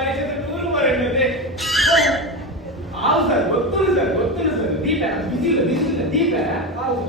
ಮಲೇಷ್ಯಾದ tour ಬರೋಣದೆ ಹೌದು sir ಗೊತ್ತಿಲ್ಲ sir ದೀಪ ಬಿಸಿಲ್ಲ ದೀಪ ಹೌದು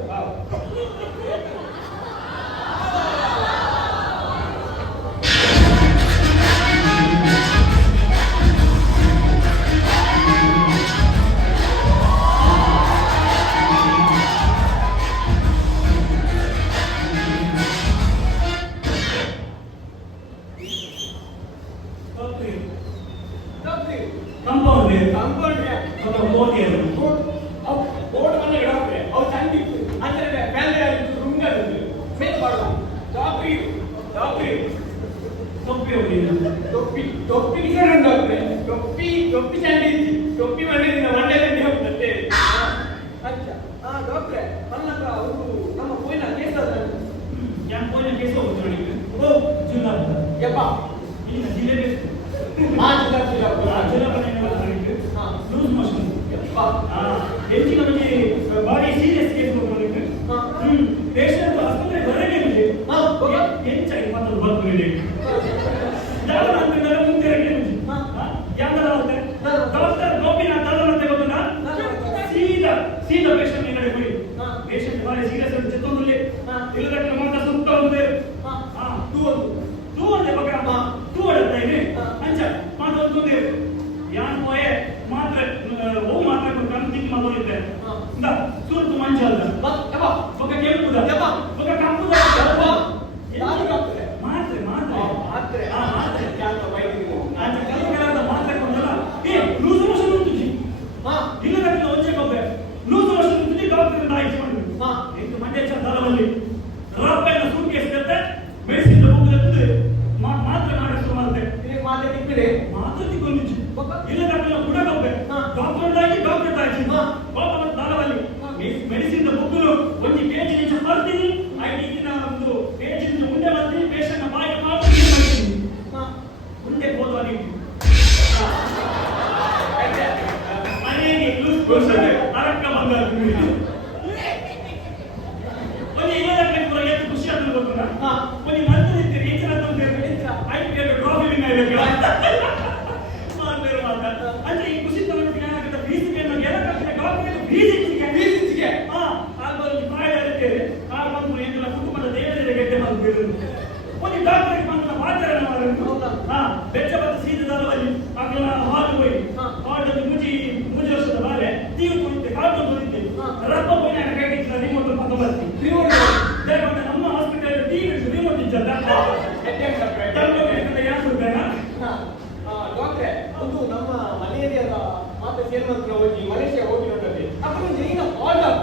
ಮಲೇಷ್ಯಾ ಹೋಗಿ ನೋಡ್ರಿ ಅప్పుడు ಜೈನ ಆಲ್ ಆಫ್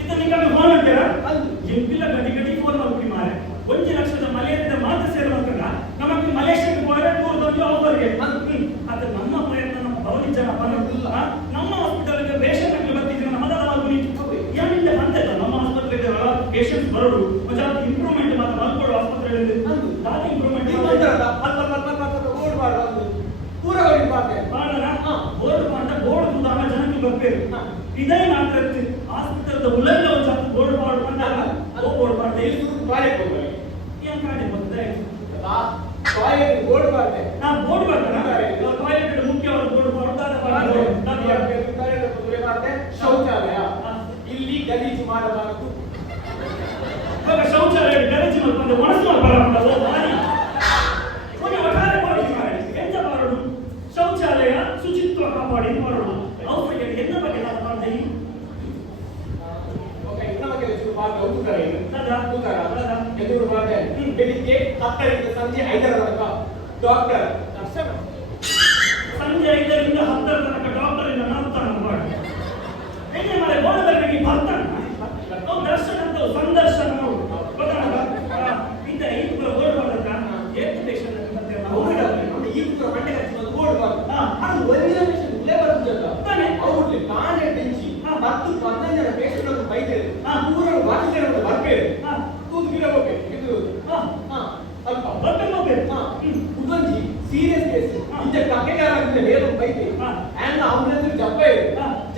ಇದು ನಿಮಗೆ ಫೋನ್ ಮಾಡ್ತೀರಾ ಎಂಪಿಲ್ಲ ಗಡಿ ಫೋನ್ ಮಾಡ್ಬಿಡಿ ಮಾರೆ 1 ಲಕ್ಷದ ಮಲೇರಿಯಾದ ಮಾತ್ರ ಸೇರುವಂತಲ್ಲ ನಮಗೆ ಮಲೇಷ್ಯಾಕ್ಕೆ ಹೋದರೆ ಟೂರ್ದಲ್ಲಿ ಅವರಿಗೆ ಅದು ನಮ್ಮ ಪ್ರಯತ್ನ ನಮ್ಮ ಬೌಲಿ ಜನ ಬರಲಿಲ್ಲ ನಮ್ಮ ಹಾಸ್ಪಿಟಲ್ಗೆ ರೇಷನ್ ಹಾಕಿ ಬರ್ತಿದ್ರೆ ನಮ್ಮದಲ್ಲ ಮಾಡ್ಬಿಡಿ ಯಾನಿಂದ ಬಂತಲ್ಲ ನಮ್ಮ ಆಸ್ಪತ್ರೆಗೆ ಪೇಷಂಟ್ಸ್ ಬರೋದು ಮಜಾತ್ ಇಂಪ್ರೂವ್ಮೆಂಟ್ ಮಾತ್ರ ಮಾಡ್ಕೊಳ್ಳೋ ಆಸ್ಪತ್ರೆಯಲ್ಲಿ ದಾದಿ ಇಂಪ್ರೂವ್ಮೆಂಟ್ ಮಾಡ್ತಾರಲ್ಲ ಬೋರ್ಡ್ ಮಾಡೋದು ಪೂರ ಹೋಗಿ ಮಾಡ್ತಾರೆ ಮಾಡೋಣ ಬೋರ್ಡ್ ಮಾಡ್ತಾ ಬೋರ್ಡ್ ಕೂಡ ಜನಕ್ಕೆ ಬರ್ಬೇಕು ಇದೇ ಮಾಡ್ತಾರೆ ಹಾಸ್ಪಿಟಲ್ ಉಲ್ಲಂಘನೆ ಒಂದು ಸ್ವಲ್ಪ ಬೋರ್ಡ್ ಮಾಡ್ಕೊಂಡಾಗ ಬೋರ್ಡ್ ಮಾಡ್ತಾ ಇಲ್ಲಿ ಟಾಯ್ಲೆಟ್ ಹೋಗ್ತಾರೆ ಏನು ಕಾಣೆ ಬಂದ್ರೆ ಟಾಯ್ಲೆಟ್ ಬೋರ್ಡ್ ಮಾಡ್ತಾರೆ ನಾ ಬೋರ್ಡ್ ಮಾಡ್ತಾರೆ ಟಾಯ್ಲೆಟ್ ಮುಖ್ಯವಾದ ಬೋರ್ಡ್ ಮಾಡ್ತಾರೆ ಟಾಯ್ಲೆಟ್ ಮಾಡ್ತಾರೆ ಶೌಚಾಲಯ ಇಲ್ಲಿ ಗಲೀಜು ಮಾಡಬಾರದು ಶೌಚಾಲಯ ಗಲೀಜು ಮಾಡ್ಕೊಂಡು ಮನಸ್ಸು ಮಾಡಬಾರದು ಮಾಡಿ ಒಟ್ಟಾರೆ ಮಾಡಿ ಎಂತ ಮಾಡೋದು ಶೌಚಾಲಯ ಶುಚಿತ್ವ ಕಾಪಾಡಿ ಮಾಡೋಣ ಅವರಿಗೆ ಎಲ್ಲ ಬಗ್ಗೆ ನಾವು ಮಾಡ್ತೀವಿ ಓಕೆ ಇನ್ನ ಬಗ್ಗೆ ಸುಮಾರು ಉತ್ತರ ಏನು ಉತ್ತರ ಎದುರು ಮಾಡ್ದೆ ಬೆಳಿಗ್ಗೆ 10 ರಿಂದ ಸಂಜೆ 5 ತನಕ ಡಾಕ್ಟರ್ ಸಂಜೆ 5 ರಿಂದ 10 ತನಕ ಡಾಕ್ಟರ್ ಇಂದ ನಾಲ್ಕು ಮಾಡಿ ಹೇಗೆ ಮಾಡಿ ಬೋರ್ಡಲ್ಲಿ ಬರ್ತಾನೆ ನಾವು ದರ್ಶನ ಅಂತ ಸಂದರ್ಶನ ಗೊತ್ತಾಗ ಇಂದ ಈ ಬೋರ್ಡ್ ಮಾಡಕ ಎಷ್ಟು ಪೇಷಂಟ್ ಅಂತ ನಾವು ಈ ಮಂಡೆ ಹಚ್ಚೋದು ಬೋರ್ಡ್ ಮಾಡ್ತಾ ಅದು ಒಂದಿನ ಪೇಷಂಟ್ ಉಲೇ ಬರುತ್ತಲ್ಲ ತಾನೆ ಅವ್ರಿಗೆ ತಾನೇ ಟೆನ್ಷನ್ 10 15 ಜನ ಪೇಷಂಟ್ ಅನ್ನು ಬೈತಾರೆ ಪೂರ ವಾಕಿಂಗ್ ಅಂತ ಬರ್ಬೇಕು ತೂದು ಗಿಡ ಹೋಗ್ಬೇಕು ಇದು ಅಲ್ಪ ಬರ್ಬೇಕು ಉದಂಜಿ ಸೀರಿಯಸ್ ಕೇಸ್ ಇಂಜ ಕಕ್ಕೆಗಾರರಿಂದ ಲೇರು ಬೈತೆ ಅಂಡ್ ಆಂಬುಲೆನ್ಸ್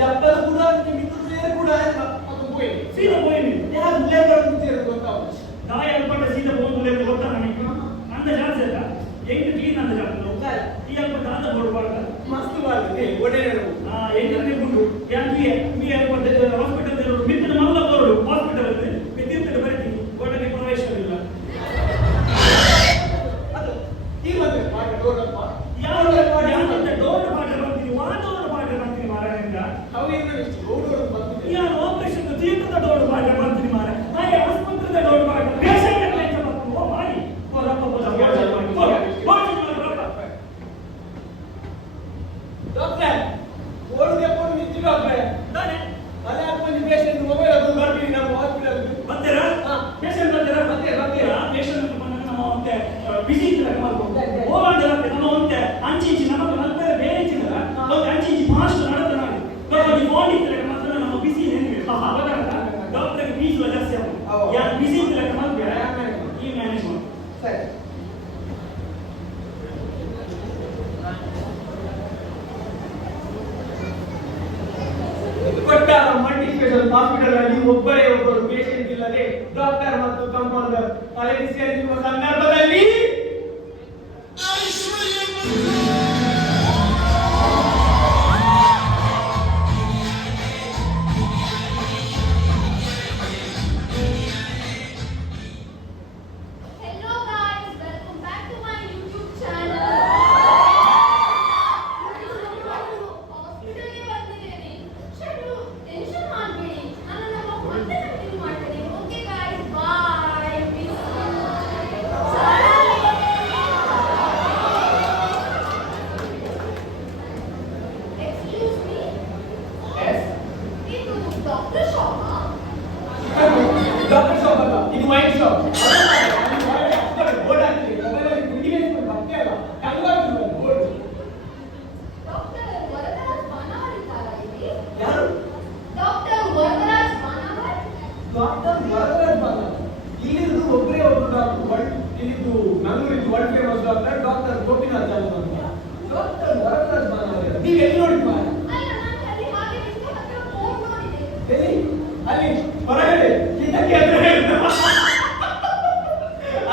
ಜಪ್ಪದ ಕೂಡ ಮಿತ್ರರು ಕೂಡ ಅದು ಹೋಯಿ ಸೀದಾ ಹೋಯಿ ಯಾರು ಲೇಬರ್ ಅಂತ ಗೊತ್ತಾಗ ಗಾಯ ಅಲ್ಪಟ್ಟ ಸೀದಾ ಹೋಗಿ ಲೇಬರ್ ಗೊತ್ತಾ ನನಗೆ ಅಂದ ಜಾಸ್ತಿ ಅಲ್ಲ ಎಂಟು ಕ್ಲೀನ್ ಅಂತ ಜಾಗ್ಲು ಈ ಅಲ್ಪ ದಾದ ಬೋರ್ಡ್ ಮಸ್ತ್ ಬಾರ್ದು ಒಡೆ ಎಂಟನೇ ಗುಂಡು ಯಾಕೆ ಮೀ ಹಾಸ್ಪಿಟಲ್ ಮಿತ್ತಿನ ಮಲ್ಲ ಬೋರ್ಡು ಹಾಸ್ಪಿಟಲ್ ಅಂದ್ರೆ ತೀರ್ಥಕ್ಕೆ ಬರೀತೀನಿ ಒಳಗೆ ಪ್ರವೇಶವಿಲ್ಲ ಅದು ಈ ಮತ್ತೆ ಪಾಠ ಡೋರಪ್ಪ ಯಾವ ಡೋರ್ ಪಾಠ ಮಾಡ್ತೀನಿ ವಾದೋರ ಪಾಠ ಮಾಡ್ತೀನಿ ಮಾರಾಯಂಗ ಅವೇನು ಡೋರ್ ಬಂದಿದೆ ಯಾರು ಆಪರೇಷನ್ ತೀರ್ಥದ ಡೋರ್ ಪಾಠ ಮಾಡ್ತೀನಿ ಮಾರ ಹಾಗೆ ಆಸ್ಪತ್ರೆದ ಡೋರ್ ಪಾಠ ಪೇಷಂಟ್ ಅಂತ ಮಾಡ್ತೀನಿ ಓ ಮಾಡಿ ಡಾಕ್ಟರ್ ಓಡುದೆ ಕೊಡು ನಿಂತು ಡಾಕ್ಟರ್ ನಾನೇ ಅಲ್ಲ ಒಂದು ಪೇಷಂಟ್ ಮೊಬೈಲ್ ಅದು ಬರ್ತೀನಿ ನಮ್ಮ ಹಾಸ್ಪಿಟಲ್ ಬಂದಿರಾ ಪೇಷಂಟ್ ಬಂದಿರಾ ಪೇಷಂಟ್ ಬಂದಾಗ ನಮ್ಮ ಮತ್ತೆ ಬಿಸಿ ಇದ್ರೆ ಮಾಡ್ಬೋದು ಹೋಗಾಂಡ ನಮ್ಮ ಮತ್ತೆ ಅಂಚಿ ನಮ್ಮ ಮತ್ತೆ ಬೇರೆ ಇಚ್ಚಿದ್ರ ಒಂದು ಅಂಚಿ ಫಾಸ್ಟ್ ನಡೆದ ನಾನು ಫೋನ್ ಇದ್ರೆ ಮಾತ್ರ ನಮ್ಮ ಬಿಸಿ ಏನಿದೆ ಡಾಕ್ಟರ್ ಫೀಸ್ ಜಾಸ್ತಿ ಆಗುತ್ತೆ ಯಾರು ಬಿಸಿ ಇದ್ರೆ ಮಾತ್ರ ಈ ಮ್ಯಾನೇಜ್ ಮಾಡಿ ಸರಿ ಕೊಟ್ಟಾರ ಮಲ್ಟಿ ಸ್ಪೆಷಲ್ ಹಾಸ್ಪಿಟಲ್ ಅಲ್ಲಿ ಒಬ್ಬರು ಪೇಷಂಟ್ ಇಲ್ಲದೆ ಡಾಕ್ಟರ್ ಮತ್ತು ಕಂಪೌಂಡರ್ ತಲೆ ಸೇರಿರುವ ಸಂದರ್ಭದಲ್ಲಿ ಡಾಕ್ಟರ್ ಶಾಪ್ ಅಲ್ಲ ಇದು ವೈನ್ ಶಾಪ್ ಬೋರ್ಡ್ ಹಾಕಿ ಮೊಬೈಲ್ ಇಂಡಿಕೇಶನ್ ಬರ್ತಾ ಇಲ್ಲ ಕಲ್ವಾಡ್ತು ಬೋರ್ಡ್ ಡಾಕ್ಟರ್ ವರದರಾಜ್ ಬಾನವರ್ ಇದ್ದಾರಾ ಇಲ್ಲಿ ಯಾರು ಡಾಕ್ಟರ್ ವರದರಾಜ್ ಬಾನವರ್ ಇಲ್ಲಿದ್ದು ಒಬ್ಬರೇ ಒಬ್ಬರು ಡಾಕ್ಟರ್ ಇಲ್ಲಿದ್ದು ನಂಗೂರಿದ್ದು world famous doctor doctor Gopinath ಅಂತ ಡಾಕ್ಟರ್ ವರದರಾಜ್ ಬಾನವರ್ ನೀವು ಎಲ್ಲಿ ನೋಡಿದ್ವಾ ಅಲ್ಲ ನಾನು ಅಲ್ಲಿ ಹಾಗೆ ನಿಂತು ಹತ್ರ ಬೋರ್ಡ್ ನೋಡಿದೆ ಎಲ್ಲಿ ಅಲ್ಲಿ ಹೊರಗಡೆ ಕಿಟಕಿ ಹತ್ರ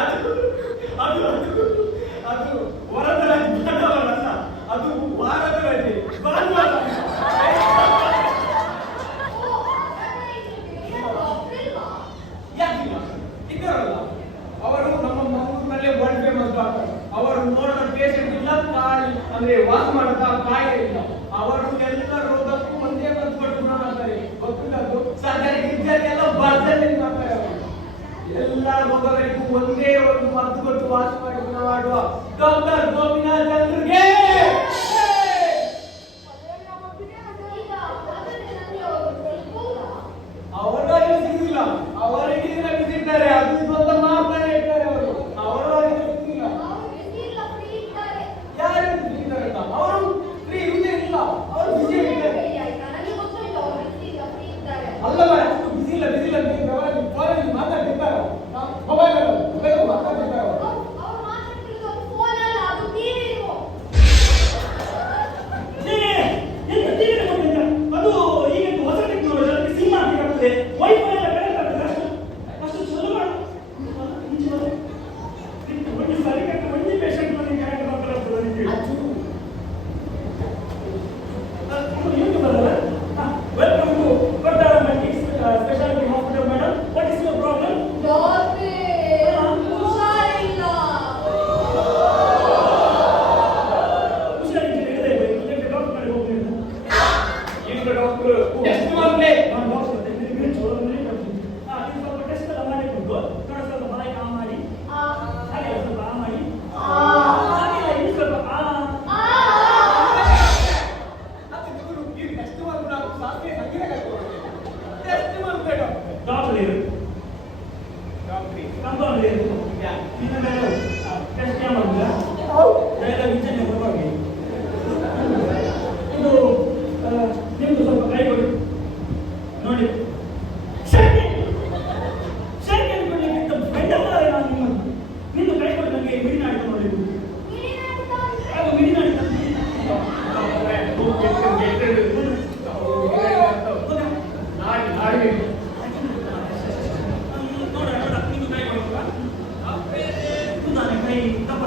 ಅದು ಅದು ವರದರಾಜ್ ಬಾನವರ್ ಅಲ್ಲ ಅದು ವಾರದ ರಜೆ ಭಾನುವಾರ ಓ ಹಾಗಾದ್ರೆ ಇಲ್ಲಿ ಬೇರೆ ಡಾಕ್ಟರ್ ಇಲ್ವಾ ಯಾಕಿಲ್ಲ ಇದ್ದಾರಲ್ಲ ಅವರು ನಮ್ಮ ಮಂಗಳೂರಿನಲ್ಲೇ ವರ್ಲ್ಡ್ ಫೇಮಸ್ ಡಾಕ್ಟರ್ ಅವರು ನೋಡಿದ ಪೇಷಂಟ್ ಇಲ್ಲ ಕಾಯಿ ಅಂದ್ರೆ ವಾಸ ಮಾಡದ ಕಾಯಿಲೆ ಇಲ್ಲ ಅವರು ಎಲ್ಲ ರೋಗಕ್ಕೂ ಒಂದೇ ಮದ್ದು ಕೊಟ್ಟು ಗುಣ ಮಾಡ್ತಾರೆ ಗೊತ್ತಿಲ್ಲ ಸರ್ಕಾರಿ ಗಿರ್ಜಾರಿ ಎಲ್ಲ ಭರ್ಜರಿ ಮಾಡ್ತಾರೆ ಅವರು ಎಲ್ಲ ರೋಗಗಳಿಗೂ ಒಂದೇ ಒಂದು ಮದ್ದು ಕೊಟ್ಟು ವಾಸ ಮಾಡಿ ಗುಣ ಮಾಡುವ ಡಾಕ್ಟರ್ ಗೋಪಿನಾಥ್ ಚಂದ್ರಗೆ ಈಗ ಹಾಗಾದ್ರೆ ನನಗೆ ಅವರು ಸಿಗ್ಬೋದಾ ಅವರಾಗಿ ಸಿಗುದಿಲ್ಲ ಅವರಿಗೆ ಬಿಟ್ಟಿದ್ದಾರೆ ಅದು ಇದು ಅಂತ ಮಾಡ್ತಾನೆ ಇರ್ತಾರೆ ಅವರು ಅವರಾಗಿ ಸಿಗುದಿಲ್ಲ ಅವರು ಬಿಸಿ ಇಲ್ಲ ಫ್ರೀ ಇದ್ದಾರೆ ಯಾರು ಬಿಟ್ಟಿದ್ದಾರೆ ಅವರು ಫ್ರೀ ಇರುವುದೇ ಇಲ್ಲ ಅವರು ಬಿಸಿ ಇದ್ದಾರೆ ಆಯ್ತಾ ನನಗೆ ಗೊತ್ತಿಲ್ಲ ಅವರು ಬಿಸಿ ಇಲ್ಲ ಫ್ರೀ ಇದ್ದಾರೆ ಅಲ್ಲ ಅಷ್ಟು ಬಿಸಿ ಇಲ್ಲ ನೀವು ಫೋನಲ್ಲಿ ಮಾತಾಡ್ತಿದ್ದಾರೆ ಮೊಬೈಲ್ ಮಾತಾಡ್ತಿದ್ದಾರೆ ಅವ್ರು ಮಾತಾಡ್ತಿರೋದು ಫೋನ್ ಅಲ್ಲ ಅದು ಟಿವಿ ರಿಮೋಟ್ ಅದು ಈಗ ಹೊಸ ಟೆಕ್ನಾಲಜಿ ಅದಕ್ಕೆ ಸಿಮ್ ಹಾಕಬೇಕಾಗ್ತದೆ ವೈಫೈ ಎಲ್ಲ ಕನೆಕ್ಟ್ ಆಗ್ತದೆ ಅಷ್ಟು ಚಲೋ ಮಾಡು ಒಂದು ಸರಿ ಕಟ್ಟ ಒಂದು ಪೇಷಂಟ್ ಬಂದು ಕನೆಕ್ಟ್ ಮಾಡ್ತಾರೆ ಯೂಟ್ಯೂಬ್ ಅಲ್ಲ ವೆಲ್ಕಮ್ ಟು ಕೊಟ್ಟಾರ multi speciality hospital madam what is your problem ಹುಷಾರಿಲ್ಲ ಹುಷಾರಿಲ್ಲ ಡಾಕ್ಟರ್ ಕಡೆ ಹೋಗ್ತೀನಿ ಈಗ ಡಾಕ್ಟರ್ ಎಷ್ಟು ಮಾಡ್ಲೇ ನಾನು ಡಾಕ್ಟರ್ ನಿಮಗೆ ಚಲೋ ಅಂದ್ರೆ ಇದು ಸ್ವಲ್ಪ ಟೆಸ್ಟ್ ಎಲ್ಲ ಮಾಡಿ ಕೊಟ್ಟು ನೋಡಿ ಸ್ವಲ್ಪ ಬಾಯಿ ಆನ್ ಮಾಡಿ ಹಾಗೆ ಸ್ವಲ್ಪ ಆನ್ ಮಾಡಿ ಹಾಗೆ ಇನ್ನು ಸ್ವಲ್ಪ ಎಷ್ಟು ಮಾಡ್ಬಿಡ ಸಾಧ್ಯ ಸಂಗೀತ ಕಲ್ತ್ಕೊಳ್ಳಿ ಎಷ್ಟು ಮಾಡ್ಬೇಡ ಡಾಕ್ಟರ್ ಇರು ಕಂಪೌಂಡ್ ಇರು ನಿನ್ನ ಮೇಲೆ ಟೆಸ್ಟ್ ಮಾಡೋದಿಲ್ಲ ಬೇರೆ ವಿಚಾರಣೆ ಕೊಡಬಾರ್ದು ಇದು ನಿಮ್ದು ಸ್ವಲ್ಪ ಕೈ ಕೊಡಿ ನೋಡಿ ಸೆಕೆಂಡ್ ಕೊಡ್ಲಿಕ್ಕೆ ಬೆಂಡಲ್ಲಾರೆ ನಾನು ನಿಮ್ದು ಕೈ ಕೊಡಿ ನನಗೆ ಮಿಡಿನಾಡಿತ ನೋಡಲಿಕ್ಕೆ ಅದು ಮಿಡಿನಾಡಿತ ನೋಡ ನಿಮ್ದು ಕೈ ಕೊಡುವ ನಾನು ಕೈ ತಪ್ಪ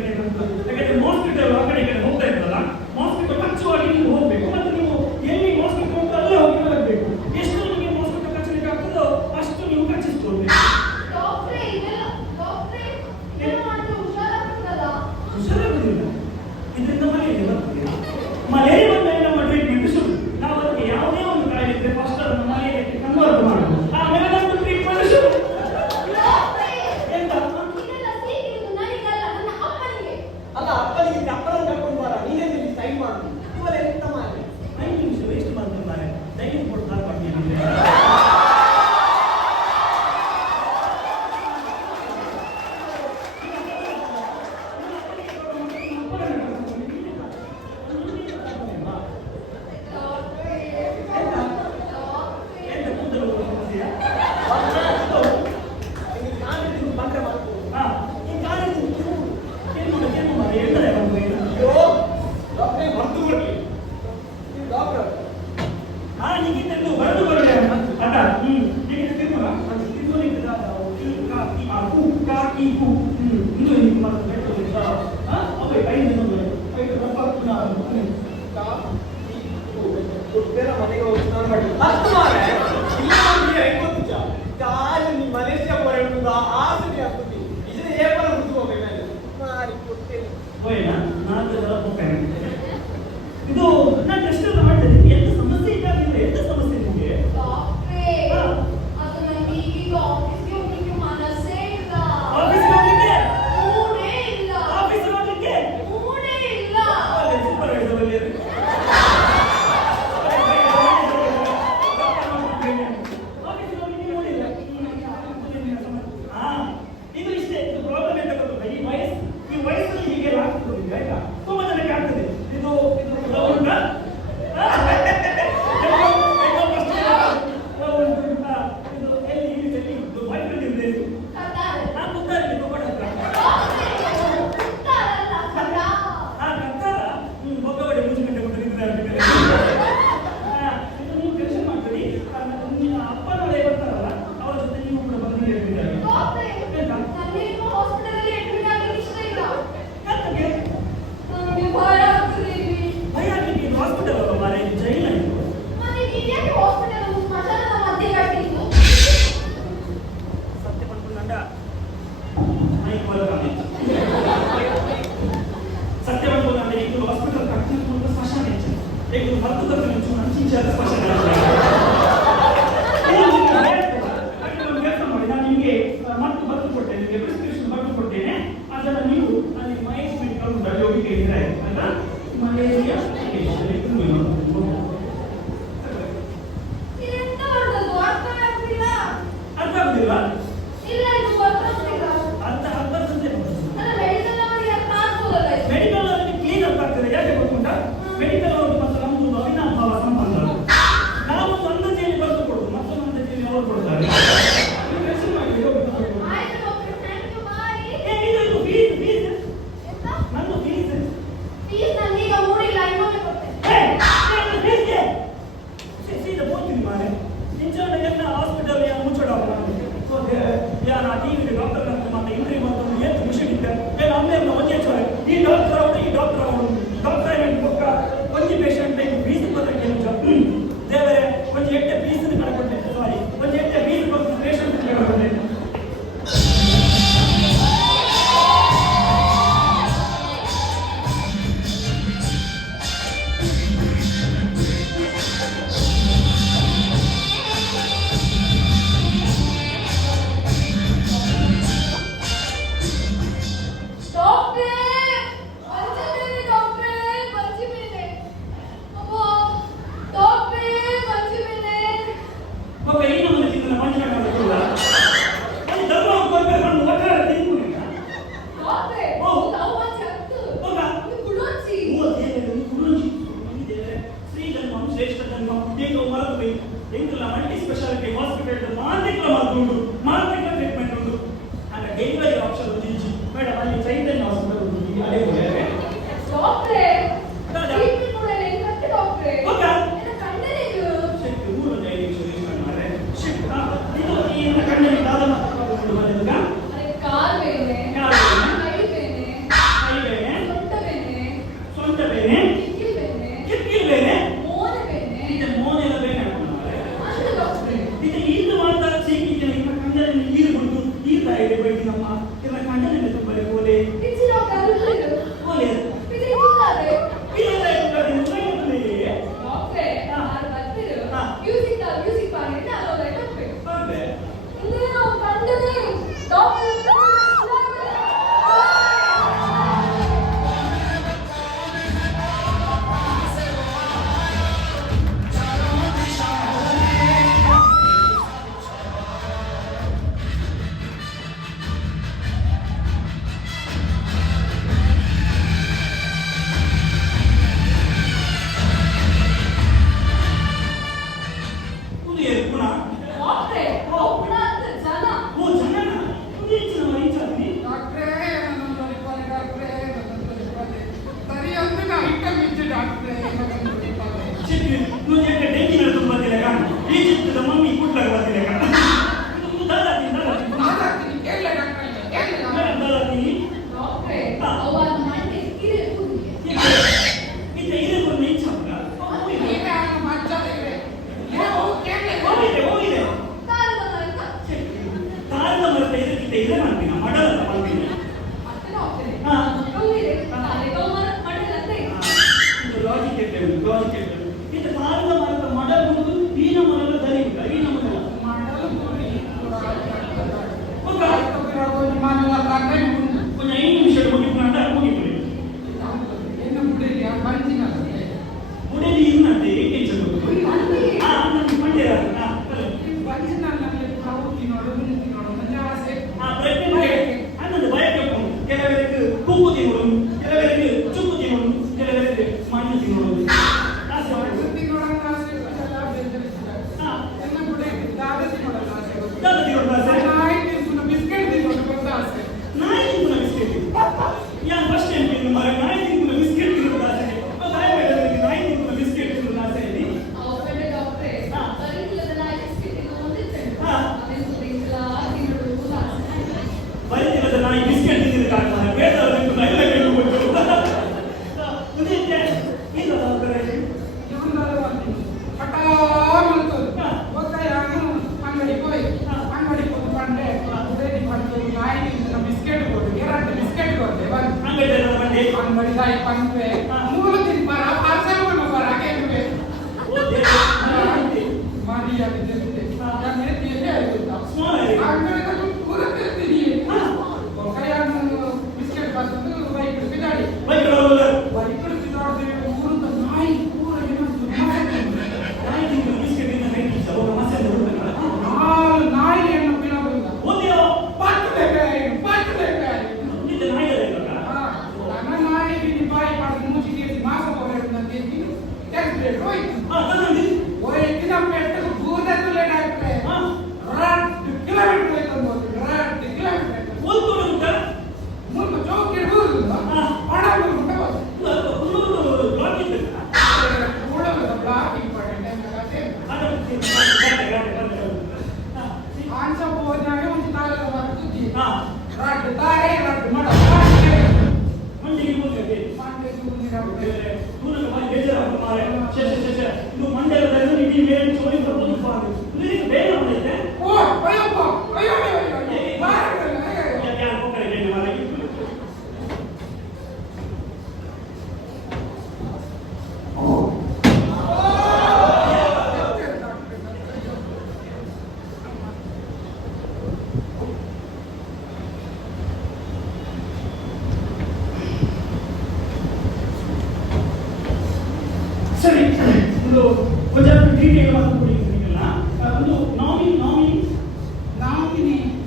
ಹೇಳಿಕ್ಕೆ ಬಂತು. ಯಾಕಂದ್ರೆ ಮಾಸ್ಕಿಟೋ ಆ ಕಡೆ ಈ ಕಡೆ ಹೋಗ್ತಾ ಇರ್ತಲ್ಲ, ಮಾಸ್ಕಿಟೋ ಕಚ್ಚುವಾಗಿ ನೀವು ಹೋಗ್ಬೇಕು, ಮತ್ತೆ ನೀವು ಎಲ್ಲಿ ಮಾಸ್ಕಿಟೋ ಹೋಗ್ತಾ ಅಲ್ಲೇ ಹೋಗಿ ಬರಬೇಕು. ಎಷ್ಟು ನಿಮಗೆ ಮಾಸ್ಕಿಟೋ ಕಚ್ಚಲಿಕ್ಕೆ ಆಗ್ತದೋ ಅಷ್ಟು ನೀವು ಕಚ್ಚಿಸ್ಕೊಳ್ಬೇಕು. ಡಾಕ್ಟ್ರೇ ಇದೆಲ್ಲ ಮಾಡಿದ್ರೆ ಹುಷಾರಾಗ್ತದಲ್ಲ? ಹುಷಾರಾಗುದಿಲ್ಲ, ಇದರಿಂದ ಮಲೇರಿಯಾ ಬರ್ತದೆ. ಮಲೇರಿಯಾ ಬಂದಾಗ ನಮ್ಮ ಟ್ರೀಟ್ಮೆಂಟ್ ಶುರು. ನಾವು ಅದಕ್ಕೆ ಯಾವುದೇ ಒಂದು ಕಾಯಿಲೆ ಇದ್ರೆ ಫಸ್ಟ್ ಅದನ್ನು ಮಲೇರಿಯಾಕ್ಕೆ ಕನ್ವರ್ಟ್ ಮಾಡೋದು, ಆಮೇಲೆ ನಮ್ಮ ಟ್ರೀಟ್ಮೆಂಟ್ ಶುರು. ಡಾಕ್ಟ್ರೇ, ಎಂತ ಇದೆಲ್ಲ ಸೀಗಿರುವುದು ನನಗಲ್ಲ, ನನ್ನ ಅಪ್ಪನಿಗೆ. ಅಲ್ಲ ಅಪ್ಪನಿಗೆ ಅಪ್ಪನ ಕರ್ಕೊಂಡು ಬಾರ, ನೀನೇ ಇಲ್ಲಿ ಸೈನ್ ಮಾಡು. ಇವಾಗ ಎಂತ ಮಾಡಿ 5 ನಿಮಿಷ ವೇಸ್ಟ್ ಮಾಡ್ತಾರೆ. ದಯವಿಟ್ಟು ಕೊಡ್ತಾರೆ ಬಗ್ಗೆ ಮನೆಗೆ ಹೋಗಿ ಸ್ನಾನ ಮಾಡಿ ಅಷ್ಟು ಮಾರೆ ಇಲ್ಲ ಗೊತ್ತಿಲ್ಲ ಕಾಲು ನೀ ಮಲೇಷ್ಯಾ ಬರೋದು ಆಸೆ ಆಗ್ತದೆ ಇದನ್ನ ಏಪಲ ಹುಟ್ಟು ಹೋಗ್ಬೇಕು ಮಾರಿ ಕೊಟ್ಟೆ ಹೋಯ್ನಾ ನಾನು ಹೋಗ್ತೇನೆ. ಇದು ನಾನು ಟೆಸ್ಟ್ ಎಲ್ಲ ಮಾಡಿದೆ, ಎಂತ ಸಮಸ್ಯೆ ಇದ್ದಾಗಿಲ್ಲ. ಎಂತ ಸಮಸ್ಯೆ ನಿಮಗೆ? ಡಾಕ್ಟ್ರೇ, ಅದು ನನಗೆ ಈಗ ಆಫೀಸ್ಗೆ ಹೋಗ್ಲಿಕ್ಕೆ ಮನಸ್ಸೇ ಇಲ್ಲ. ಆಫೀಸ್ಗೆ ಹೋಗ್ಲಿಕ್ಕೆ? ಮೂಡೇ ಇಲ್ಲ. ಆಫೀಸ್ಗೆ ಹೋಗ್ಲಿಕ್ಕೆ? ಮೂಡೇ ಇಲ್ಲ. ಅಲ್ಲೇ ಸೂಪರ್ವೈಸರ್ ಅಲ್ಲಿ ಇರು. ಆಫೀಸ್ಗೆ ಹೋಗ್ಲಿಕ್ಕೆ ನೋಡಿಲ್ಲ. ಇದು ಇಷ್ಟೇ. ಇದು ಪ್ರಾಬ್ಲಮ್ ಎಂತ ಗೊತ್ತುಂಟಾ? ಈ ವಯಸ್ಸಲ್ಲಿ ಹೀಗೆ ಆಗ್ತದೆ ಆಯ್ತಾ? ತುಂಬಾ ಜನಕ್ಕೆ ಆಗ್ತದೆ. ಇದು ಉಂಟಾ? ಇದು ಎಲ್ಲಿ ಇದು ಬಾಯ್ಫ್ರೆಂಡ್ ಇದೆ. ಕತ್ತಾರೆ. ನಾನು ಗೊತ್ತಾಗಲಿ ಗೊಬ್ಬರ ಹತ್ರ. ಕತ್ತಾರಲ್ಲ, ಕತ್ತ. ಕತ್ತಾರ ಒಬ್ಬೊಬ್ಬಡೆ ಮುಚ್ಚಿಕೊಂಡೆ ಕೊಟ್ಟಿದ್ದಾರೆ. ಇದು ನೀವು ಟೆನ್ಷನ್ ಮಾಡ್ತೀರಿ. ನಿಮ್ಮ ಅಪ್ಪನವರೇ ಬರ್ತಾರಲ್ಲ, ಅವರ ಜೊತೆ ನೀವು ಕೂಡ ಬಂದು ಹೇಳ್ತಿದ್ದಾರೆ. ಡಾಕ್ಟ್ರೇ, ನನಗೆ ನಿಮ್ಮ ಹಾಸ್ಪಿಟಲಲ್ಲಿ ಅಡ್ಮಿಟ್ ಆಗ್ಲಿಕ್ಕೆ ಇಷ್ಟ ಇಲ್ಲ. ಯಾಕೆ ನನಗೆ ಭಯ ಆಗ್ತದೆ ಇಲ್ಲಿ. ಭಯ ಆಗಲಿಕ್ಕೆ ಇದು ಹಾಸ್ಪಿಟಲ್ ಅಲ್ಲ ಮಾರೆ, ಇದು ಜೈಲ ಇದು. ಮತ್ತೆ ಇದ್ಯಾಕೆ ಹಾಸ್ಪಿಟಲ್ ಅನ್ನು ಸ್ಮಶಾನದ ಮಧ್ಯೆ ಕಟ್ಟಿದ್ದು? ಸತ್ಯ ಪಡ್ಕೊಂಡ ಮೈಕ್ ಬರಗಾಮಿ ಸತ್ಯ ಪಡ್ಕೊಂಡ ಇದು ಹಾಸ್ಪಿಟಲ್ ಕಟ್ಟಿಕೊಂಡು ಸ್ಮಶಾನ ಹೆಚ್ಚು ಈಗ ಮದ್ದು ತರಬೇಕು ಹೆಚ್ಚು ಅಂಚಿಂಚಾದ ಸ್ಮಶಾನ ಮಾಡಿ. ನಾನು ನಿಮಗೆ ಮತ್ತು ಬರೆದು ಕೊಟ್ಟೇನೆ, ನಿಮಗೆ ಪ್ರಿಸ್ಕ್ರಿಪ್ಷನ್ ಬರೆದು ಕೊಟ್ಟೇನೆ. ಅದನ್ನು ನೀವು ಅಲ್ಲಿ ಮಹೇಶ್ ಮೆಡಿಕಲ್ ಅಲ್ಲಿ ಹೋಗಿ ಕೇಳಿದ್ರೆ ಆಯ್ತಾ? ಮಲೇರಿಯಾ ಇದೆಂತ ಮಾಡೋದು? ಅರ್ಥವೇ ಆಗ್ತಿಲ್ಲ. ಅರ್ಥ ಆಗುದಿಲ್ಲ. ಇಲ್ಲ, ಇದು ಗೊತ್ತಾಗ್ತಿಲ್ಲ. ಅರ್ಥ ಸಂತೆ ನನ್ನ ಮೆಡಿಕಲ್ ಅವರಿಗೆ ಅರ್ಥ ಆಗ್ಬೋದಲ್ಲ ಇದು? ಮೆಡಿಕಲ್ ಅವರಿಗೆ ಕ್ಲೀನ್ ಅರ್ಥ ಆಗ್ತದೆ. ಯಾಕೆ ಗೊತ್ತುಂಟಾ? ಮೆಡಿಕಲ್ ಅವರು ಮತ್ತು ನಮ್ಮದು ಅವಿನಾಭಾವ ಸಂಬಂಧ. ನಾವು ಒಂದು ಅಂದಾಜಿಯಲ್ಲಿ ಬರೆದು ಕೊಡುದು, ಮತ್ತೊಂದು ಅಂದಾಜಿಯಲ್ಲಿ ಅವರು ಕೊಡ್ತಾರೆ. ನೀವು ಟೆನ್ಷನ್ ಮಾಡಿ ಹೋಗಿ. ಆಯ್ತು ಡಾಕ್ಟರ್, ಥ್ಯಾಂಕ್ ಯು, ಬಾಯ್. ಇದು ಫೀಸ್ ಎಂತ? ನನ್ನ ಫೀಸ್ ಫೀಸ್ ನನಗೆ ಈಗ ಮೂಡಿಲ್ಲ, ಇನ್ನೊಮ್ಮೆ ಕೊಡ್ತೇನೆ. ಸೀದಾ ಹೋಗ್ತೀನಿ ಮಾರೆ. ಇಂಚೋಣ ಎಲ್ಲ ಹಾಸ್ಪಿಟಲ್ ಮುಚ್ಚೋಡವ ಯಾರು ಆ ಟಿವಿ ಡಾಕ್ಟರ್ ಅಂತ ಮತ್ತೆ ಇಂಟ್ರಿ ಮಾಡ್ಕೊಂಡು ಏನು ವಿಷಯ ಇದ್ದೆ ಎಲ್ಲ ಅಮ್ಮೆ ಒಂದೇ ಚೋರೆ ಈ ಡಾಕ್ಟರ್ ಅವನು ಡಾಕ್ಟರ್ ಏನು ಪಕ್ಕ ಒಂಜಿ bari dai panpe mulu tin para parcel ko para ke be mari ya de de ya mere tiene ayuda agme ka tu pura करते दिए और kaya biscuit bas tu bike pe dali bike pe dali puru to nai pura ena ನಾಯಿ ತಿಂದು biscuit ಇಂದ night ಇಷ್ಟ ಅವರು ಮಸೆ nai enna pina bolla ಓದಿಯೋ pat leke ನಿಂದ ನಾಯಿ ಅಲ್ಲ ana nai ni pai par muji ke masa ko re na de ni tax rate roi ಅದನ್ನ oye kina pette ko booda to le dai pe rat kilometer to mo rat kilometer ಓದ್ಕೊಂಡು ಉಂಟ mun jo ke bul ana bul ta block ಇದೆ pura la block important hai mera te ansa bo jaage mun ta la mar tu ji rat tare rat mada ಮಂಡಿಗೆ ಹೋಗುತ್ತೆ pande tu ni ra ತೂನಕ ಮಾಡಿ ಬೇಜಾರು ಮಾರೆ ಶೇ ಇದು ಮಂಡ್ಯದಲ್ಲಿ ನೀವು ಮೇಲೆ ಚೋರಿ ಬರ್ಬೋದು ಬಾರು ಇದು ಬೇರೆ ಮಾಡಿದೆ oh ayo mar ಯಾರು ಹೋಗ್ತಾರೆ ಬೇರೆ ಮಾಡಿ ಸರಿ ಒಂದು ಕೊಂಚ ಡೀಟೇಲ್ ಆಗಿ ಕೊಡಿದ್ದೀರಲ್ಲ ಒಂದು ನಾಮಿನಿ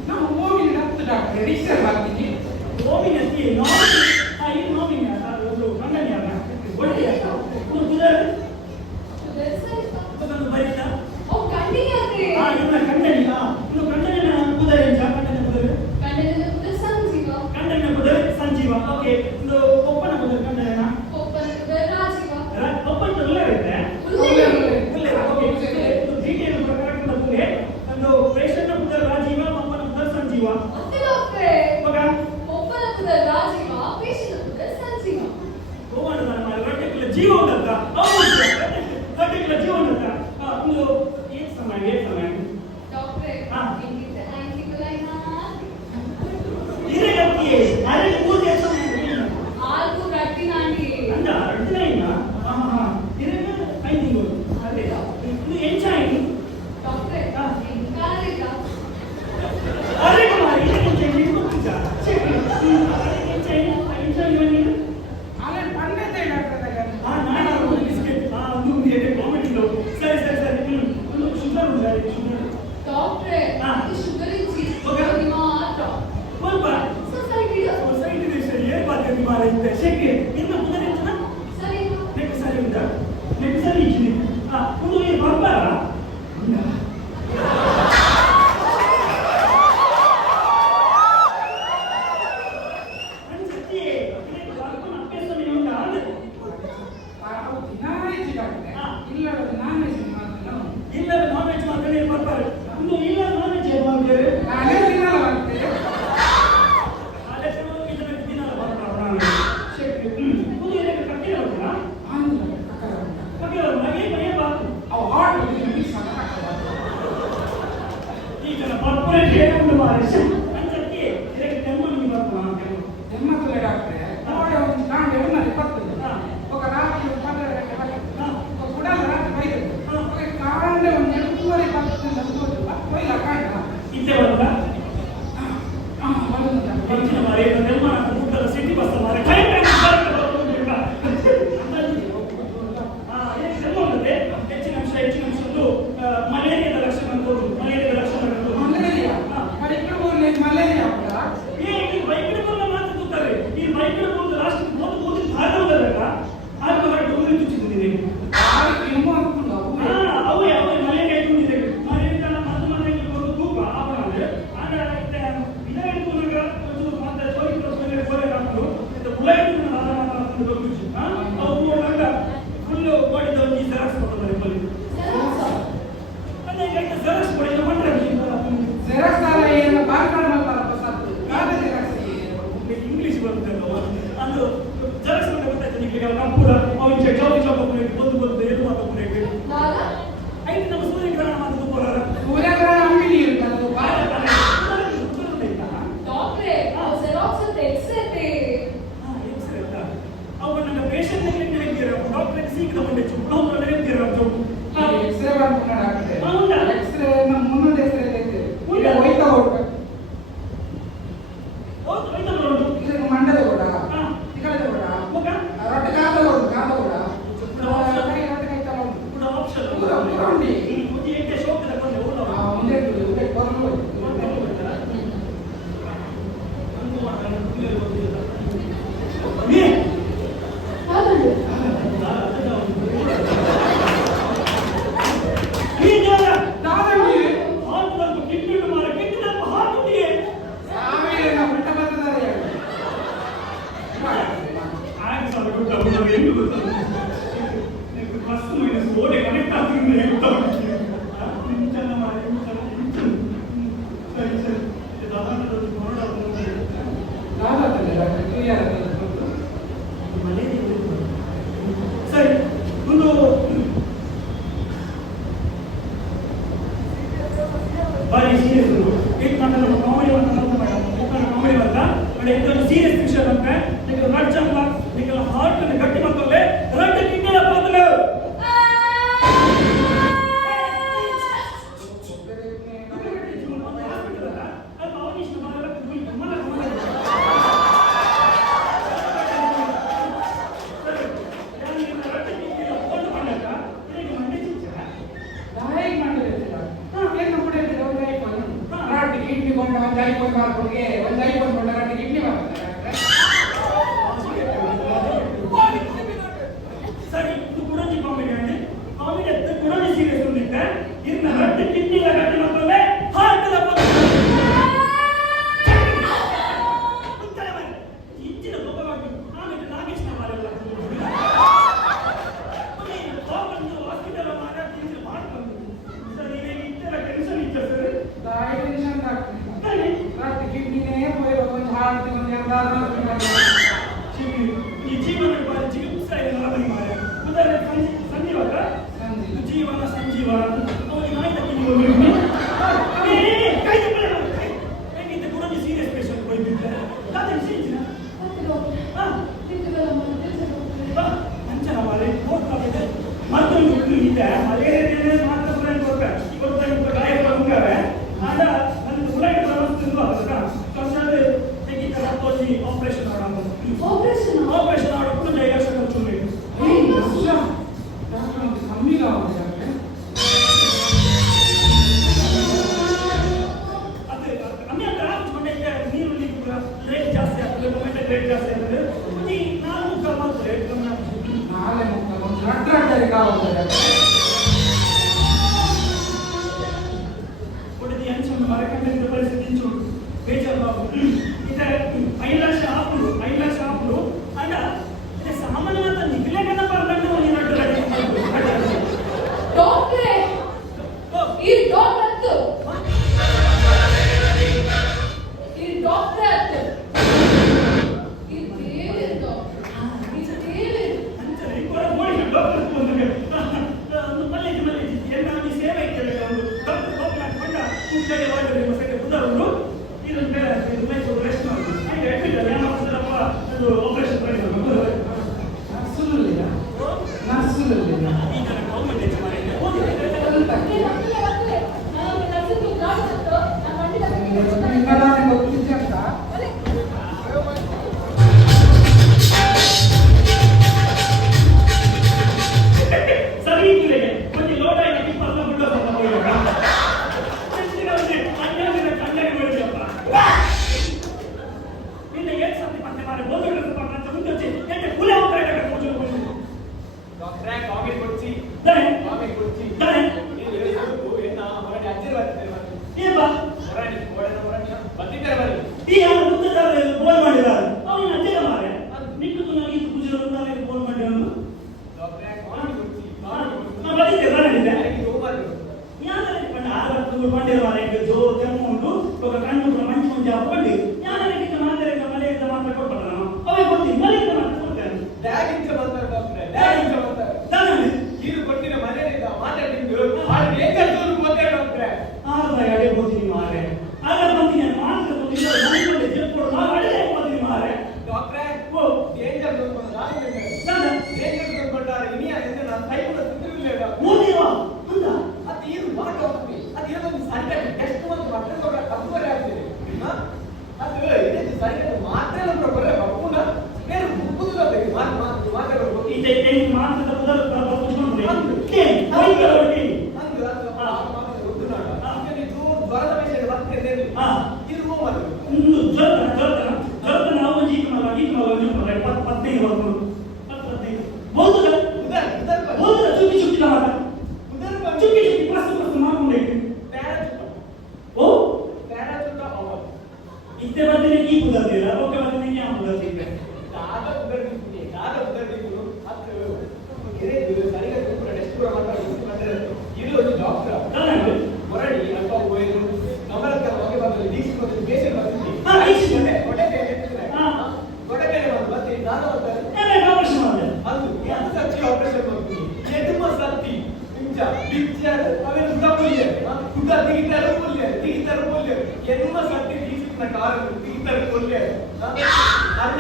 ನಾವು ಓಮಿನಿ ಡಾಕ್ಟರ್ ರಿಜಿಸ್ಟರ್ ಮಾಡ್ತೀನಿ ಓಮಿನಿ ಅತಿ ನಾಮಿನಿ ಇದು ನಾಮಿನಿ ಒಂದು ಕಂಡನಿ ಅಲ್ಲ ಒಳ್ಳೆಯ ಒಂದು ಕುದರ್ ಅದನ್ನು ಬರೀತಾ ಓ ಕಂಡಿಯಾದ್ರೆ ಇವನ ಕಂಡನಿ ಇನ್ನು ಕಂಡನಿನ ಕುದರ್ ಏನು ಕಂಡನ ಕುದರ್ ಕಂಡನ ಕುದರ್ ಸಂಜೀವ ಕಂಡನ ಕುದರ್ ಸಂಜೀವ ಓಕೆ ಒಂದು ಒಪ್ಪನ ಕುದರ್ ಕಂಡನ ಒಪ್ಪನ ಕುದರ್ ರಾಜೀವ ಒಪ್ಪನ ಒಳ್ಳೆ ಇದೆ ಒಳ್ಳೆ ಓಕೆ ಒಂದು ಡೀಟೇಲ್ ಪ್ರಕಾರ ಬಂದ್ರೆ ಒಂದು ಪೇಷಂಟ್ ಕುದರ್ ರಾಜೀವ ಒಪ್ಪನ ಕುದರ್ ಸಂಜೀವ ಮತ್ತೆ ಡಾಕ್ಟರ್ ಮಗ ಒಪ್ಪನ ಕುದರ್ ರಾಜೀವ ಪೇಷಂಟ್ ಕುದರ್ ಸಂಜೀವ ಗೋವಾಡ ನಮ್ಮ ರೊಟ್ಟೆಗಳ ಜೀವ ಉಂಟಂತ ರೊಟ್ಟೆಗಳ ಜೀವ ಉಂಟಂತ ಒಂದು ಏನ್ ಸಮಯ ಡಾಕ್ಟರ್ ಇಂಗಿತ ಆಂಟಿಕಲೈನಾ ಇರಗತ್ತಿ ಅರೆ ಕೂರ್ಗೆ ಸಮಯ ಆಲ್ಕು ರಟ್ಟಿನಾಂಟಿ ಅಂದ ರಟ್ಟಿನೈನ ಇರಗ ಐದು ಅದೇ ಇದು ಎಂಚಾಯಿ ಡಾಕ್ಟರ್ ಎಂಕಾರಿಲ್ಲ ಅರೆ ಕುಮಾರಿ ಎಂಚಾಯಿ ಗೊತ್ತಿಲ್ಲ ಎಂಚಾಯಿ ಬನ್ನಿ ಅಲೆ ಪಂಡೆ ತೈ ಡಾಕ್ಟರ್ ನಾನು ಒಂದು ಬಿಸ್ಕೆಟ್ ಒಂದು ಇದೆ ಕಾಮೆಂಟ್ ಸರಿ ಒಂದು ಶುಗರ್ ಉಂಟಾ ಶುಗರ್ ಡಾಕ್ಟರ್ ಇದು ಶುಗರ್ ಇಜ್ಜಿ ಓಕೆ. ಮಾತ್ರ ಸ್ವಲ್ಪ ಸೊಸೈಟಿ ಸೈಡ್ ಸರಿ ಏನು ಮಾತಾಡ್ತಿ ಮಾರೈತೆ ಶೆಕೆ ಇನ್ನು ಕುದುರೆ ಹೆಚ್ಚನ ಸರಿ ನೆಕ್ ಸರಿ ಉಂಟಾ ನೆಕ್ ಸರಿ ಇದ್ದೀನಿ ಒಂದು ಏನು ಬರ್ಬಾರ ಅನ್ಸತ್ತಿ ಇದಕ್ಕೆ ಬರ್ಕೊಂಡು ಅಭ್ಯಾಸ ನೀವು ಉಂಟಾ ಇಲ್ಲ ನಾನ್ ವೆಜ್ ಮಾಡ್ತೀನಿ ಇಲ್ಲ ನಾನ್ ವೆಜ್ ಮಾಡ್ತಾರೆ ಏನು ಬರ್ತಾರೆ ಒಂದು ಇಲ್ಲ ನಾನ್ ವೆಜ್ ಏನು ಮಾಡ್ತಾರೆ ನಾನೇ ತಿನ್ನಲ್ಲ ಮಾಡ್ತೀನಿ ಆದಷ್ಟು ಇದನ್ನ ದಿನ ಬರ್ತಾರೆ ಶೆಕೆ ಒಂದು ಇದಕ್ಕೆ ಕಟ್ಟಿಲ್ಲ ಉಂಟಾ ಕಟ್ಟಿಲ್ಲ ಮನೆ ಮನೆ ಬಾತು ಅವು ಹಾಟ್ ಮಿಕ್ಸ್ ಈಗ ಬರ್ಪುರ ಹೇಳುವುದು ಮಾರೇಶ ಅನ್ಸತ್ತಿ ಇದಕ್ಕೆ ತೆಮ್ಮನಿಗೆ ಬರ್ತಾನ ಜನ್ಮದಲ್ಲೇ ಡಾಕ್ಟ್ರೆ ನೋಡಿ ಒಂದು ಕಾಂಡೆ ಉನ್ನದೆ ಪತ್ತು ఒక రాత్రి 12 ఒక గుడాల రాత్రి బయట ఒక కాండే ಒಂದು 2:10 అనుకోవచ్చు పోయిలా కాండ ಇದ್ದೇ ಬರುತ್ತಾ ಬರುವುದಿಲ್ಲ ಹೆಚ್ಚಿನ ಮಾರೆ ತೆಮ್ಮನ ಊಟದ ಸಿಟಿ ಬಸ್ ಮಾರೆ ಕರೆಕ್ಟ್ ಆಗಿ ಹೆಚ್ಚಿನ ಅಂಶ ಒಂದು ಮಲೇರಿಯಾದ ಲಕ್ಷಣ ಮಲೇರಿಯಾ మరి ఇక్కడ ఊర్లో మలేరియా కూడా ಈ ಬೈಕ್ ಮಾತ್ರ ತೂತಾರೆ ಈ ಬೈಕ್ ಲಾಸ್ಟ್ ಓದಿ ಭಾಗ ಹೋಗಲ್ಲ ಆಗ ಹೊರಟು ಊರಿಗೆ ಚುಚ್ಚಿಕೊಂಡಿದೆ ಯಾರಿಗೆ ಏನೋ ಅನ್ಕೊಂಡವು ಅವು ಯಾವ ಮಲೇರಿಯಾ ಇಟ್ಕೊಂಡಿದೆ ಮಲೇರಿಯಾ ಮದ್ದು ಮನೆಗೆ ಒಂದು ತೂಕ ಆಪಣೆ ಆಗ ಇದೇ ಇಟ್ಕೊಂಡಾಗ ಒಂದು ಮತ್ತೆ ಚೋರಿ ತೋರಿಸ್ಕೊಂಡ್ರೆ ಗೋರೆ ಹಾಕೊಂಡು ಮುಲಾಯಿನ ಹಾಕೊಂಡು ಹೋಗ್ಬಿಟ್ಟು ಅವು ಹೋದಾಗ ಫುಲ್ ಬಾಡಿದ ಒಂದು ಜೆರಾಕ್ಸ್ ಕೊಡ್ತಾರೆ ಬಲ್ಲಿ ಅದೇ ಈಗ ಜೆರಾಕ್ಸ್ ಕೊಡಿ ಮಾಡ್ತಾರೆ ಜೆರಾಕ್ಸ್ ಅಲ್ಲ ಏನು ಬಾರ್ಕಾಡ್ ಮಾಡ್ತಾರಪ್ಪ ಸತ್ತು ಕಾಗದ ಜೆರಾಕ್ಸ್ ಇಂಗ್ಲಿಷ್ ಬರುತ್ತೆ ಅದು ಜೆರಾಕ್ಸ್ ಅಂತ ಗೊತ್ತಾಯ್ತು ನಿಮಗೆ ಕಂಪೂರ ಅವನು ಚೌರಿ ಚೌಕ ಬಂದು ಏನು ಮಾತಾಡ್ಬೇಕು ದಾದ ಐದು ನಮ್ಮ ಸೂರ್ಯಗ್ರಹಣ ಮಾಡೋದು ಬರೋಲ್ಲ ಸೂರ್ಯಗ್ರಹಣ ಅಂಗಡಿ ಇರ್ತದೆ ಡಾಕ್ಟ್ರೆ ಜೆರಾಕ್ಸ್ ಅಂತ ಎಕ್ಸೆಟ್ ಆಗ ಸಾಲ ಗೊತ್ತಾಗ ಏನು ಗೊತ್ತಾಗ ಫಸ್ಟ್ ಮೈನಸ್ ಓಡೆ ಕನೆಕ್ಟ್ ಆಗ್ತಿದ್ರೆ ಏನು ಗೊತ್ತಾಗ ಇಂಚನ ಮಾಡಿ ಸರಿ ಸರಿ ದಾದಾಟದಲ್ಲಿ ಮನೆ ಸರಿ ಒಂದು ಬಾರಿ ಸೀರಿಯಸ್ एक मात्र कॉमेडी वाला मैडम ओकर कॉमेडी वाला बट एकदम सीरियस विषय नಮಗೆ ನಿಮಗೆ ರಡ್ ಚಂಪ ನಿಮಗೆ ಹಾರ್ಟ್ ಅನ್ನು ಗಟ್ಟಿ ಮಾಡ್ಕೊಳ್ಳೆ ರಡ್ ಕಿಂಗಲ ಪದಲು ಸರಿ ಇದು ಕುಡಂಜಿ ಕಾಮಿಡಿ ಅಂడి ಕಾಮಿಡಿ ಅಂತ ಕುಡಂಜಿ ಸೀರಿಯಸ್ ಉಂದಿತ್ತೆ ಇನ್ನ ರಡ್ ಕಿಡ್ನಿಲ ಗಟ್ಟಿ ಮಾಡ್ಕೊಳ್ಳೆ ಹಾರ್ಟ್ ದ ಪದ ಉತ್ತರ ಮಾಡಿ ಇಂಚಿನ ಕೋಪ ಮಾಡಿ ಆಮೇಲೆ ನಾಗೇಶ್ ಮಾರಲ್ಲ ನೀನು ಕೋಪಂದು ಹಾಸ್ಪಿಟಲ್ ಮಾಡ ತಿಂದು ಮಾಡ್ಕೊಂಡು ಸರಿ ಈಗ ಇತರ ಟೆನ್ಷನ್ ಇತ್ತು ಸರ್ ದಾಯಿ ಟೆನ್ಷನ್ ಆಗ್ತದೆ ರಡ್ ಕಿಡ್ನಿನೇ ಹೋಯ್ ಒಂದು ಹಾರ್ಟ್ ಒಂದು ಯಾವ್ದಾದ್ರು ಈ ಜೀವನ ಬಾರಿ ಜಿಗುಪ್ಸೆ ಮಾಡಿ ಮಾರೆ ಉದಾಹರಣೆ ಸಂಜೀವಕ ಜೀವನ ಸಂಜೀವ ಅವನಿಗೆ ನಾಯ್ತಕ್ಕೆ ನೀವು ಕೈ ಹೇಗಿದ್ದ ಕೂಡ ಸೀರಿಯಸ್ ಪೇಷಂಟ್ ಹೋಗಿದ್ದೆ ಅದೇ ಸೀರಿಯಸ್ ಅಂಚನ ಮಾರೆ ಹೋಗ್ತಾರೆ ಮತ್ತೊಂದು ಇದೆ ಮಲೇರಿಯಾ ಮಾತ್ರ ಕೊಡ್ತಾರೆ ಇವತ್ತು ಗಾಯ ಬಂಗಾರೆ ಆದ ನನ್ನ ಉಲೈ ಪ್ರವಸ್ತಿದ್ದು ಅದಕ್ಕೆ ಕನ್ಸಲ್ ಹೇಗಿದ್ದ ತೋಜಿ ಆಪರೇಷನ್ ಮಾಡೋಣ ಆಪರೇಷನ್ ಮಾಡೋದು 5 ಲಕ್ಷ ಖರ್ಚು ಬೇಕು ಕಮ್ಮಿ ಆಗುತ್ತೆ ಅದೇ ಅಮ್ಮೆ ಅಂತ ಮನೆಗೆ ನೀರು ರೇಟ್ ಜಾಸ್ತಿ ಆಗ್ತದೆ ಟೊಮೆಟೊ ರೇಟ್ ಜಾಸ್ತಿ ಆಗ್ತದೆ ಈ 4 ಮಾತ್ರ ರೇಟ್ ಕಮ್ಮಿ ಆಗ್ತದೆ ನಾಳೆ ಮುಖ ಒಂದು ರಟ್ಟಾಗಿ ಕಾವುತ್ತದೆ ಒಡೆದಿ ಅಂಚು ಮರಕಂಡ ಪರಿಸ್ಥಿತಿ ಇಂಚು ಬೇಜಾರು ಬಾಬು ಇದೆ 5 ಲಕ್ಷ ಹಾಕಲು ಅಲ್ಲ ಇದೆ ಸಾಮಾನ್ಯವಾದ ನಿಖಿಲೇಕನ ಪರ್ದಂಡು ನೀನು ಡಾಕ್ಟ್ರೇ ಈ ಡಾಕ್ಟರ್ ಈ ಡಾಕ್ಟರ್ ಈ ದೇವರ ಡಾಕ್ಟರ್ ಈ ದೇವರ ಅಂಚನೆ ಕೂಡ ನೋಡಿ ಡಾಕ್ಟರ್ ಬಂದಾಗ ಒಂದು ಮಲ್ಲಿಗೆ ಎಲ್ಲಾನು ಸೇವೆ ಕೇಳಿದ ಒಂದು ಡಾಕ್ಟರ್ ಹೋಗ್ಲಾಕ ಬಂದ ಕುಂಟೆ ವಾಟರ್ ಸೆಕೆ ಉದಾಹರಣೆ ಇದನ್ನ ಬೇರೆ ಇದು ಮೈ ರೆಸ್ಟ್ ಮಾಡಿ ಹಾಗೆ ಅಡ್ಮಿಟ್ ಆಗಿ ಏನು ಮಾಡ್ತಾರಪ್ಪ ಅದು ಆಪರೇಷನ್ ಮಾಡಿ ನರ್ಸುಲಿಲ್ಲ ಈಗ ಗೌರ್ಮೆಂಟ್ ಹೆಚ್ಚು ಮಾಡಿದೆ ಗೊತ್ತಿದ್ದೆ ಅಂತ ಸರಿ ಇಲ್ಲಿಗೆ ಒಂದು ಲೋಟ ಹಾಕಿ ಪರ್ಲ ಬಿಟ್ಟು ಕಣ್ಣಾಗಿ ಮಾಡಿದಪ್ಪ ನಿನ್ನ ಏನ್ ಸತ್ತಿ ಪತ್ತೆ ಮಾಡಿ ಬೋಧಗಳು ಅಂತ ಮುಂದೆ ಎಣ್ಣೆ ಕುಲೆ ಹೋಗ್ತಾ ಡಾಕ್ಟ್ರೇ ಕಾಮಿಡಿ ಕೊಡ್ಸಿ ದಾನೆ ಕಾಮಿಡಿ ಕೊಡ್ಸಿ ದಾನೆ ನೀವು ಹೇಳಿದ್ದು ಏನ ಹೊರಗೆ ಅಜ್ಜಿರ್ವಾಗ್ತದೆ ಏ ಬಾ ಹೊರಗೆ ಹೊರಗೆ ಬಂದಿದ್ದಾರೆ ಬನ್ನಿ ಈ ಯಾರು ಮುತ್ತದಾರ ಬೋಲ್ ಮಾಡಿದ್ದಾರೆ ಅವನು ಅಜ್ಜಗ ಮಾರೆ ನಿಂತು ನನಗೆ ಇದು ಪೂಜೆ ಬಂದಾಗ ಬೋಲ್ ಮಾಡಿ ಅವನು ಡಾಕ್ಟ್ರೇ ಕಾಮಿಡಿ ಕೊಡ್ಸಿ ನಾನು ಬಂದಿದ್ದೆ ಬರಲಿದ್ದೆ ನನಗೆ ಹೋಗಬಾರ್ದು ಯಾರಿಗೆ ಬಂದ ಆರತ್ತು ಬಂದಿರುವ ಜೋ ಕೆಮ್ಮು ಉಂಟು ಇವಾಗ ಕಣ್ಣು ಮಂಚು ಮುಂಜೆ ಹಾಕೊಂಡು ಯಾರಿಗೆ ಮಾತಾಡಿದ ಮನೆಯಿಂದ ಮಾತ್ರ ಕೊಡ್ತಾರೆ ನಾನು ಅವೇ ಕೊಡ್ತೀನಿ ಮನೆಯಿಂದ ಮಾತ್ರ ಕೊಡ್ತೇನೆ ಬ್ಯಾಗಿಂಚ ಬಂತಾರೆ ಡಾಕ್ಟ್ರೇ ಬ್ಯಾಗಿಂಚ ಬಂತಾರೆ ದಾನೆ ಇದು ಕೊಟ್ಟಿನ ಮನೆಯಿಂದ ಮಾತಾಡಿದ್ದು ಹಾಳು ಬೇಕಂತೂ ಗೊತ್ತೇ ಡಾಕ್ಟ್ರೇ ಅಡೆ ಹೋಗ್ತೀನಿ ಮಾರೆ ಆಗ ಬಂದಿನಿ ಮಾತ್ರ ಬಂದಿಲ್ಲ ನನಗೆ ಜೆಪ್ಪು ಅಡೆ ಹೋಗ್ತೀನಿ ಮಾರೆ ಡಾಕ್ಟ್ರೇ ಓ ಡೇಂಜರ್ ಬಂದ ದಾನೆ ಡೇಂಜರ್ ಬಂದಾರೆ ಇನಿಯ ಎಂದು ನಾನು ಸೈಕಲ್ ತಿಂದಿರಲಿಲ್ಲ ಓದಿವಾ ಅಂತ ಅದು ಇದು ಮಾಡ ಹೋಗ್ತೀನಿ ಅದು ಏನೊಂದು ಸಂಡೆ ಟೆಸ್ಟ್ ಒಂದು ಮಟ್ಟದವರ ಕಬ್ಬರೆ ಆಗ್ತದೆ ಅದು ಇದು ಸರಿಯಾದ ಮಾತ್ರ ಬರಲ್ಲ ಬಪ್ಪುನ ಬೇರೆ ಮುಕ್ಕುದಿಲ್ಲ ಮಾತಾಡೋದು ಇದೆ ಮಾತ್ರ ಬದಲು ಹೋಗಿ ಜ್ವರದ ವಿಷಯ ಬರ್ತದೆ ಇದು ಹೋಮದು ಜ್ವರದ ನಾವು ಜೀತ ಮಗ 15 ವರ್ಷ ಬೋಧಕ ಬೋಧಕ ಚುಕ್ಕಿ ಚುಕ್ಕಿ ಮಾಡ ಚುಕ್ಕಿ ಚುಕ್ಕಿ ಪ್ರಸ್ತುತ ಮಾಡ್ಕೊಂಡೆ ಓ ಇತ್ತೆ ಬಂದಿನಿ ಈ ಕುದರ್ತೀರ ಓಕೆ ಬಂದಿನಿ ಯಾವ ಕುದರ್ತೀರ ಇತರ ಕೊಲ್ಲೆ ಅನ್ನ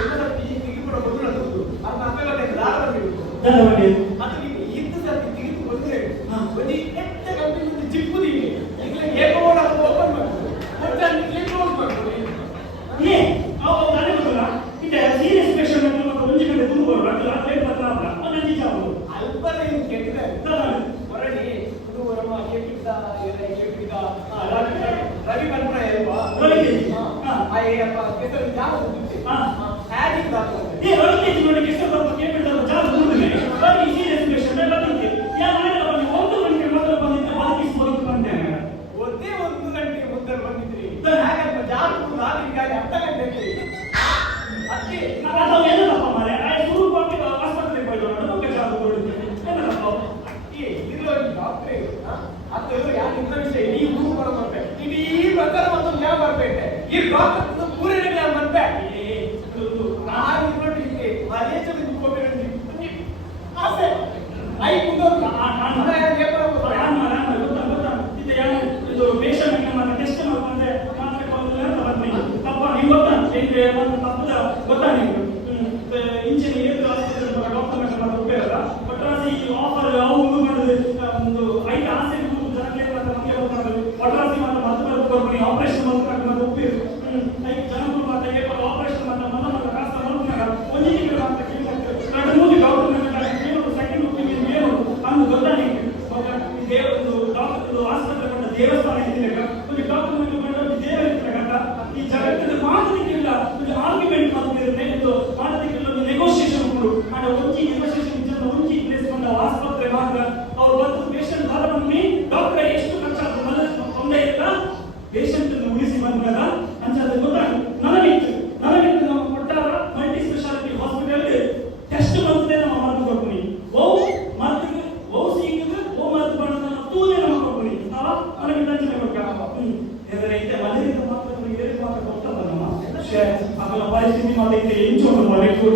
ಎಲ್ಲ ತೆಗಿಬಿಡ ಬದುಕು ಅನ್ನ ಅಪ್ಪಗಡೆ ದಾರ ಬಂದಿತ್ತು ಅದು ನೀವು ಇದ್ದು ಸರ್ತಿ ತೆಗೆದು ಬಂದ್ರೆ ಒಂದು ಎತ್ತ ಕಂಪನಿ ಚಿಪ್ಪುದೀನಿ ಈಗ ಏಕವಳ ಓಪನ್ ಮಾಡ್ಬೋದು ಮತ್ತೆ ಅಲ್ಲಿ ಕ್ಲೋಸ್ ಮಾಡ್ಬೋದು ಏ ಅವ ನಾನೇ ಗೊತ್ತಲ್ಲ ಇದೆ ಸೀರಿಯಸ್ ಪೇಷಂಟ್ ಅಂತ ಮತ್ತೆ ಒಂಜಿ ಗಂಟೆ ತುಂಬ ಬರೋದು ಅದು ಲೇಟ್ ಬರ್ತಾ ಅಲ್ಲ ಒಂದು ಅಂಜಿ ಜಾವು ಅಲ್ಪನೇ ಇನ್ನು ಕೆಟ್ಟಿದೆ ಹೊರಡಿ ಇದು ನಮ್ಮ ಕೆಟ್ಟಿದ್ದ ರವಿ ಕಲ್ಪನೆ ಅಲ್ವಾ ಅಯ್ಯಪ್ಪ ಕೆಸರು ಜಾಸ್ತಿ ಹ್ಯಾಗಿಂಗ್ ಏ ರವಿ ನೋಡಿ ಕೆಸರು ಸ್ವಲ್ಪ ಕೇಳ್ಬಿಟ್ಟು ಜಾಸ್ತಿ ಬಂದಿದೆ ಬರೀ ಸೀರಿಯಸ್ ಪೇಷಂಟ್ ಎಲ್ಲ ಬಂದಿದೆ ಯಾ ಮಾಡಿಲ್ಲ ಬನ್ನಿ ಒಂದು ಗಂಟೆ ಮೊದಲು ಬಂದಿದ್ದೆ ಬದುಕಿಸ್ಬೋದು ಬಂದೇನೆ ಒಂದೇ ಒಂದು ಗಂಟೆ ಮುಂದೆ ಬಂದಿದ್ರಿ ಹಾಗಪ್ಪ ಜಾಸ್ತಿ ನಾಲ್ಕಾಗಿ ಅರ್ಧ ಗಂಟೆ ಅದಕ್ಕೆ ಅದು ಏನಪ್ಪ ಮಾರೆ ಆ ಶುರು ಕೊಟ್ಟು ಆಸ್ಪತ್ರೆಗೆ ಹೋಯ್ತು ಅದಕ್ಕೆ ಜಾಸ್ತಿ ಕೊಡುತ್ತೆ ಏನಪ್ಪ ಇರೋ ಡಾಕ್ಟ್ರೇ ಅದು ಯಾರು ಇಂಥ ವಿಷಯ ಇಡೀ ಊರು ಬರ್ಬೇಕು ಇಡೀ ಪ್ರಕಾರ ಒಂದು ಯಾವ ಬರ್ಬೇಕು ಈ ಡಾಕ್ಟರ್ ಪೂರೈಕೆ ಯಾವ ಬರ್ಬೇಕು ನಾನು ನೋಡ್ಲಿಕ್ಕೆ ಮಲೇಜ್ ಆಸೆ ಐ ಕುಂದೋದು ಇದು ಪೇಷಂಟ್ ಮತ್ತೆ ಟೆಸ್ಟ್ ಮಾಡ್ಕೊಂಡ್ರೆ ತಪ್ಪ ನೀವು ಗೊತ್ತಾ ಹೆಂಗೆ ಒಂದು ತಪ್ಪದ ಗೊತ್ತಾ ನೀವು ಇಂಚಿನ ಏಳು ಡಾಕ್ಟರ್ ಮತ್ತೆ ಉಪಯೋಗ ಒಟ್ರಾಸಿ ಆಫರ್ ಅವು ಮಾಡಿದ್ರೆ ಒಂದು 5 ಆಸೆ ಜನಕ್ಕೆ ನಮಗೆ ಒಟ್ರಾಸಿ ಮತ್ತೆ ಮತ್ತೆ ಆಪರೇಷನ್ ಮತ್ತೆ ಉಪಯೋಗ 5 ಜನಗಳು ಮತ್ತೆ ಆಪರೇಷನ್ ಮತ್ತೆ ಮನ ಕಾಸ್ತ ನೋಡ್ಕೊಂಡಾಗ ಒಂದೇ ತಿಂಗಳು ಮತ್ತೆ ಎರಡು ಮೂರು ಡಾಕ್ಟರ್ ಸೆಕೆಂಡ್ ಒಪಿನಿಯನ್ ಏನು ಅಂದು ಗೊತ್ತಾ ನಿಮಗೆ ಇದೇ ಒಂದು ಡಾಕ್ಟರ್ ಆಸ್ಪತ್ರೆ ಕೊಟ್ಟ ದೇವಸ್ಥಾನ ಇದ್ದಾಗ ಒಂದು ಡಾಕ್ಟರ್ ಒಂದು ದೇವ ಇರ್ತಕ್ಕಂಥ ಈ ಜಗತ್ತಿನ ಮಾತುಕತೆಲ್ಲ ಒಂದು ಆರ್ಗ್ಯುಮೆಂಟ್ ಮಾಡ್ತಿರುತ್ತೆ ಇದು ಮಾತುಕತೆಲ್ಲ ಒಂದು ನೆಗೋಷಿಯೇಷನ್ ಕೊಡು ಆದ್ರೆ ಒಂಜಿ ನೆಗೋಷಿಯೇಷನ್ ಜನ ಒಂಜಿ ಪ್ಲೇಸ್ ಬಂದ ಆಸ್ಪತ್ರೆ ಮಾತ್ರ ಅವ್ರು ಬಂದು ಪೇಷಂಟ್ ಬಾರಮ್ಮಿ ಡಾಕ್ಟರ್ ಎಷ್ಟು ಖರ್ಚಾಗ್ತದೆ ತೊಂದರೆ ಇಲ್ಲ ಪೇಷಂಟ್ ಉಳಿಸಿ ಬಂದಾಗ ಅಂಚಾದ ಗೊತ್ತಾಗ ನನಗಿತ್ತು ನಾವು ಕೊಟ್ಟಾರ ಮಲ್ಟಿ ಸ್ಪೆಷಾಲಿಟಿ ಹಾಸ್ಪಿಟಲ್ಗೆ ಟೆಸ್ಟ್ ಬಂದಿದೆ ನಮ್ಮ ಮದ್ದು ಕೊಡ್ತೀನಿ ಮದ್ದಿಗೆ ಸಿಕ್ಕಿದ್ರೆ ಮದ್ದು ಮಾಡೋದು ತೂನೇ ನಮ್ಮ ಕೊಡ್ತೀನಿ ನನಗೆ ಟೆನ್ಷನ್ ಎದುರೈತೆ ಮನೆಯಿಂದ ಮಾತ್ರ ಏರಿ ಮಾತ್ರ ಗೊತ್ತಲ್ಲ ನಮ್ಮ ಪರಿಸ್ಥಿತಿ ಮಾತ್ರ ಎಂಚು ಮಾಡಬೇಕು